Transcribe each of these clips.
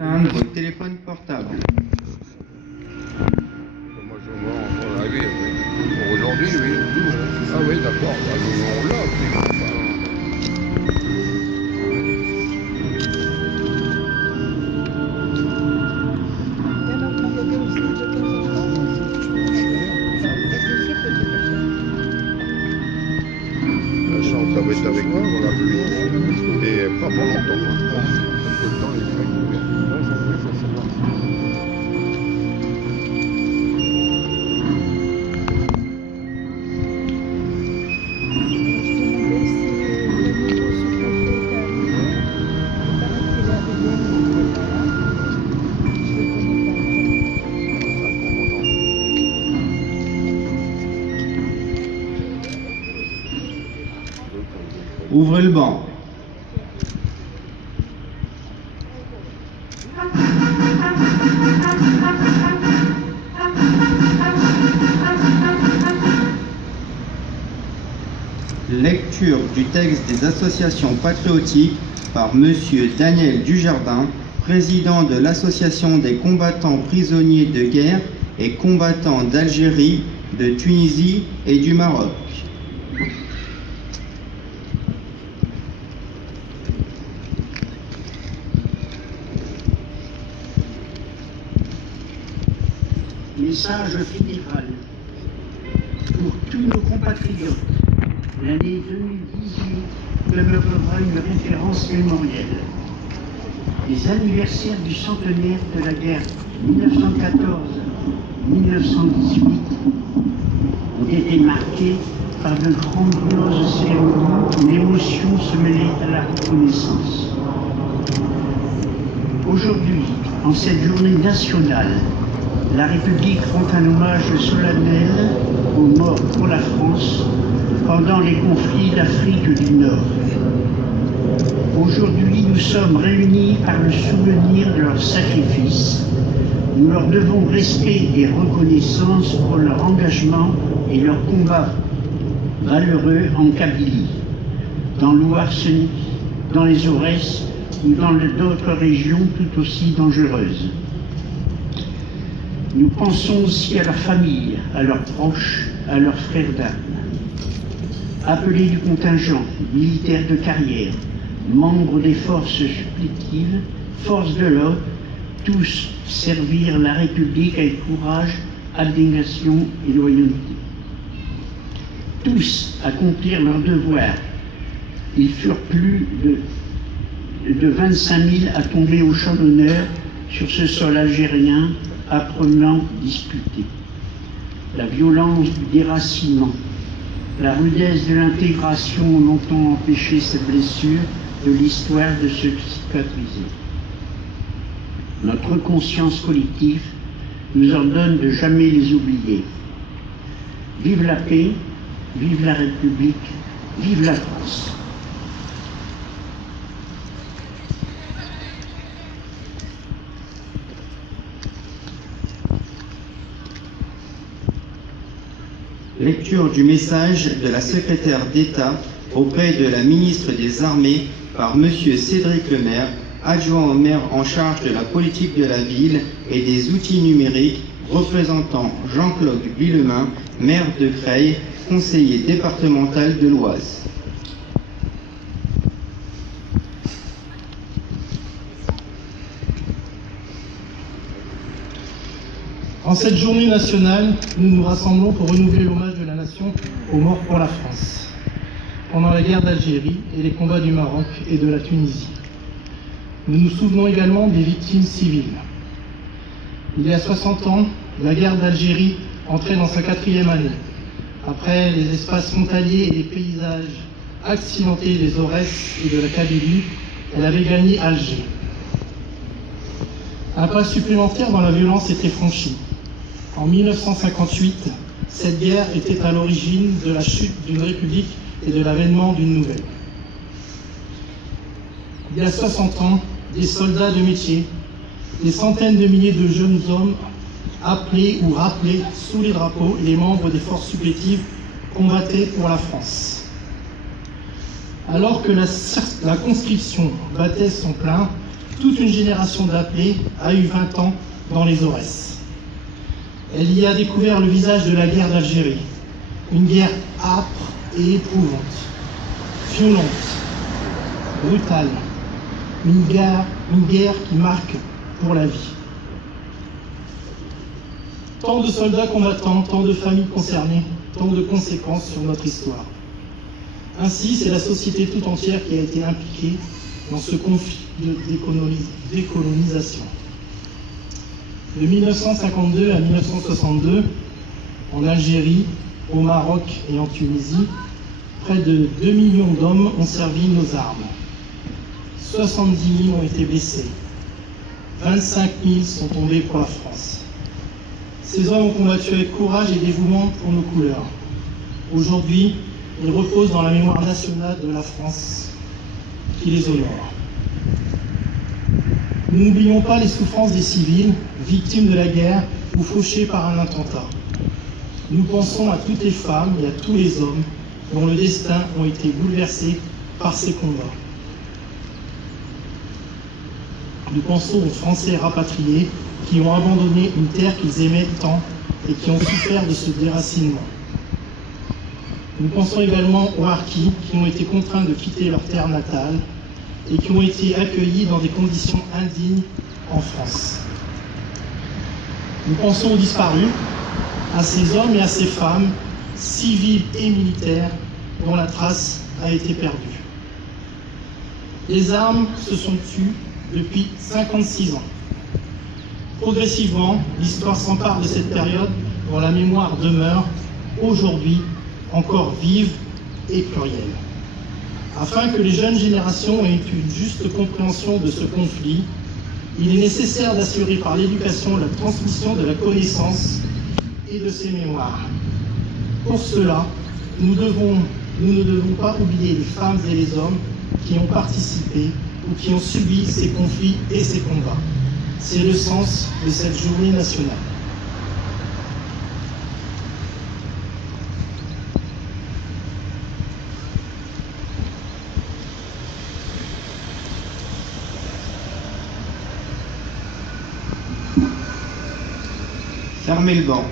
Éteindre votre téléphone portable. Moi, je vois, ah oui, oui. Pour aujourd'hui, oui. Ah oui, d'accord. Bah, on l'a. La chance, ça va être avec moi, on l'a vu. Et pas pour longtemps. Parce que le temps, il est très court. Ouvrez le banc. Lecture du texte des associations patriotiques par Monsieur Daniel Dujardin, président de l'Association des combattants prisonniers de guerre et combattants d'Algérie, de Tunisie et du Maroc. Message fédéral pour tous nos compatriotes. L'année 2018 demeurera une référence mémorielle. Les anniversaires du centenaire de la guerre 1914-1918 ont été marqués par de grandioses cérémonies où l'émotion se mêlait à la reconnaissance. Aujourd'hui, en cette journée nationale, la République rend un hommage solennel aux morts pour la France pendant les conflits d'Afrique du Nord. Aujourd'hui, nous sommes réunis par le souvenir de leur sacrifice. Nous leur devons respect et reconnaissance pour leur engagement et leur combat valeureux en Kabylie, dans l'Ouarsenik, dans les Aurès ou dans d'autres régions tout aussi dangereuses. Nous pensons aussi à leur famille, à leurs proches, à leurs frères d'armes. Appelés du contingent, militaires de carrière, membres des forces supplétives, forces de l'ordre, tous servir la République avec courage, abnégation et loyauté. Tous accomplir leur devoir. Ils furent plus de 25 000 à tomber au champ d'honneur sur ce sol algérien âprement disputé. La violence du déracinement, la rudesse de l'intégration ont longtemps empêché cette blessure de l'histoire de se cicatriser. Notre conscience collective nous ordonne de jamais les oublier. Vive la paix, vive la République, vive la France. Lecture du message de la secrétaire d'État auprès de la ministre des Armées par Monsieur Cédric Lemaire, adjoint au maire en charge de la politique de la ville et des outils numériques, représentant Jean-Claude Villemain, maire de Creil, conseiller départemental de l'Oise. En cette journée nationale, nous nous rassemblons pour renouveler l'hommage de la nation aux morts pour la France, pendant la guerre d'Algérie et les combats du Maroc et de la Tunisie. Nous nous souvenons également des victimes civiles. Il y a 60 ans, la guerre d'Algérie entrait dans sa 4e année. Après les espaces frontaliers et les paysages accidentés des Aurès et de la Kabylie, elle avait gagné Alger. Un pas supplémentaire dans la violence était franchi. En 1958, cette guerre était à l'origine de la chute d'une république et de l'avènement d'une nouvelle. Il y a 60 ans, des soldats de métier, des centaines de milliers de jeunes hommes appelés ou rappelés sous les drapeaux et les membres des forces supplétives combattaient pour la France. Alors que la conscription battait son plein, Toute une génération d'appelés a eu 20 ans dans les Aurès. Elle y a découvert le visage de la guerre d'Algérie, une guerre âpre et éprouvante, violente, brutale, une guerre qui marque pour la vie. Tant de soldats combattants, tant de familles concernées, tant de conséquences sur notre histoire. Ainsi, c'est la société tout entière qui a été impliquée dans ce conflit de décolonisation. De 1952 à 1962, en Algérie, au Maroc et en Tunisie, près de 2 millions d'hommes ont servi nos armes. 70 000 ont été blessés. 25 000 sont tombés pour la France. Ces hommes ont combattu avec courage et dévouement pour nos couleurs. Aujourd'hui, ils reposent dans la mémoire nationale de la France qui les honore. Nous n'oublions pas les souffrances des civils, victimes de la guerre ou fauchés par un attentat. Nous pensons à toutes les femmes et à tous les hommes dont le destin a été bouleversé par ces combats. Nous pensons aux Français rapatriés qui ont abandonné une terre qu'ils aimaient tant et qui ont souffert de ce déracinement. Nous pensons également aux harkis qui ont été contraints de quitter leur terre natale et qui ont été accueillis dans des conditions indignes en France. Nous pensons aux disparus, à ces hommes et à ces femmes, civils et militaires, dont la trace a été perdue. Les armes se sont tues depuis 56 ans. Progressivement, l'histoire s'empare de cette période dont la mémoire demeure aujourd'hui encore vive et plurielle. Afin que les jeunes générations aient une juste compréhension de ce conflit, il est nécessaire d'assurer par l'éducation la transmission de la connaissance et de ses mémoires. Pour cela, nous ne devons pas oublier les femmes et les hommes qui ont participé ou qui ont subi ces conflits et ces combats. C'est le sens de cette journée nationale. Fermez le banc.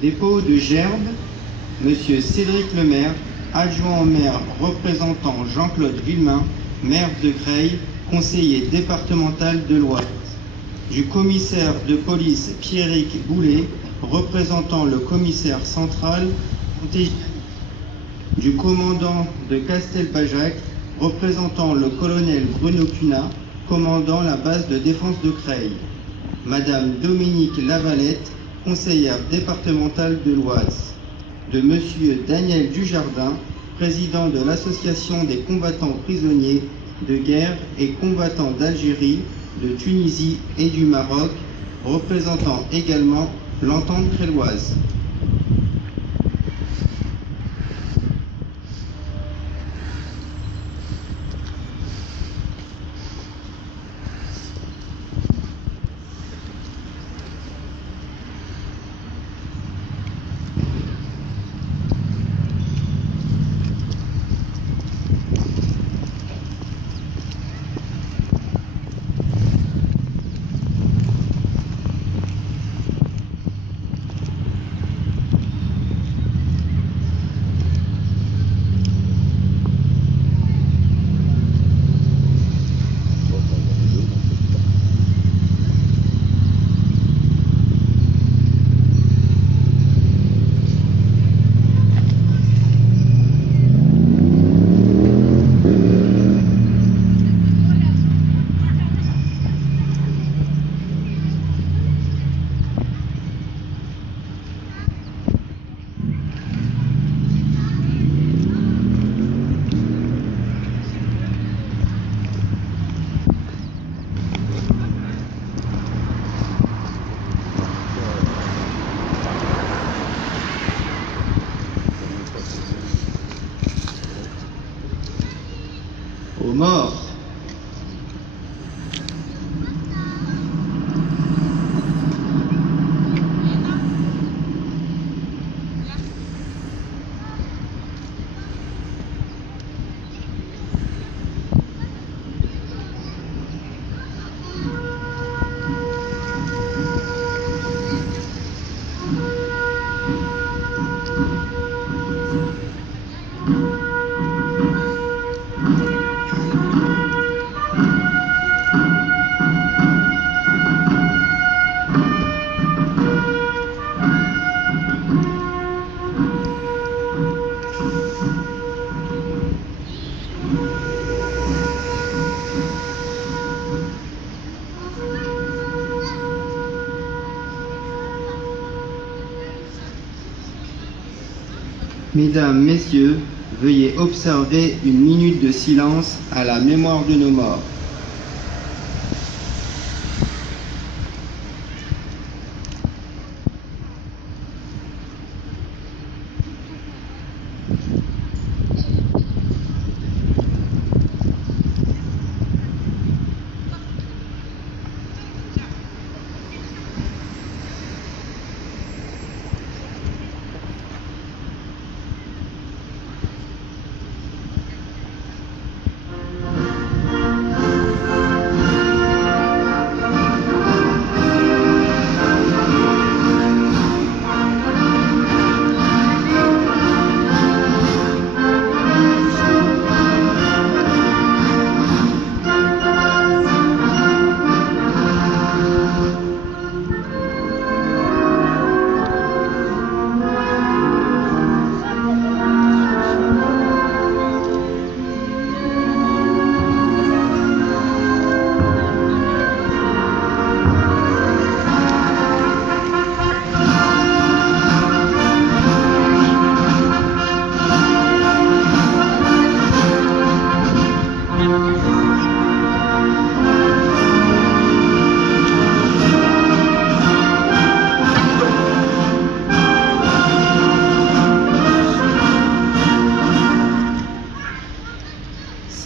Dépôt de gerbe, Monsieur Cédric Lemaire, adjoint au maire représentant Jean-Claude Villemain, maire de Creil, conseiller départemental de l'Oise. Du commissaire de police Pierrick Boulet, représentant le commissaire central du commandant de Castelbajac, représentant le colonel Bruno Cunat, commandant la base de défense de Creil. Madame Dominique Lavalette, conseillère départementale de l'Oise. De Monsieur Daniel Dujardin, président de l'Association des combattants prisonniers de guerre et combattants d'Algérie, de Tunisie et du Maroc, représentant également l'entente créloise. Aux morts. Mesdames, Messieurs, veuillez observer une minute de silence à la mémoire de nos morts.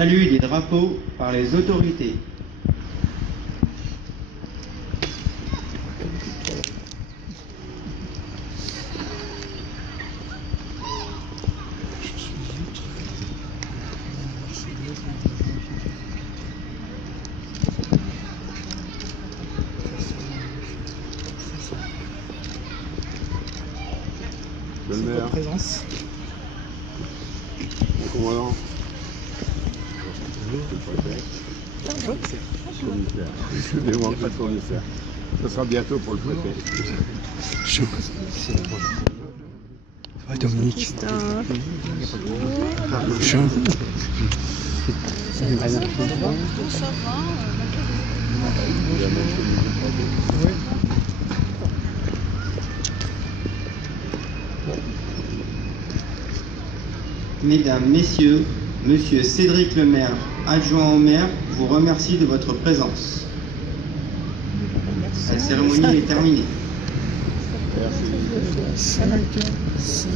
Salut des drapeaux par les autorités. Le maire, Présence. le commandant, commissaire. Excusez-moi, pas de commissaire. Ce sera bientôt pour le préfet. Ouais, Dominique. Mesdames, Messieurs, Monsieur Cédric Lemaire, adjoint au maire, vous remercie de votre présence. La cérémonie est terminée. Merci. 5.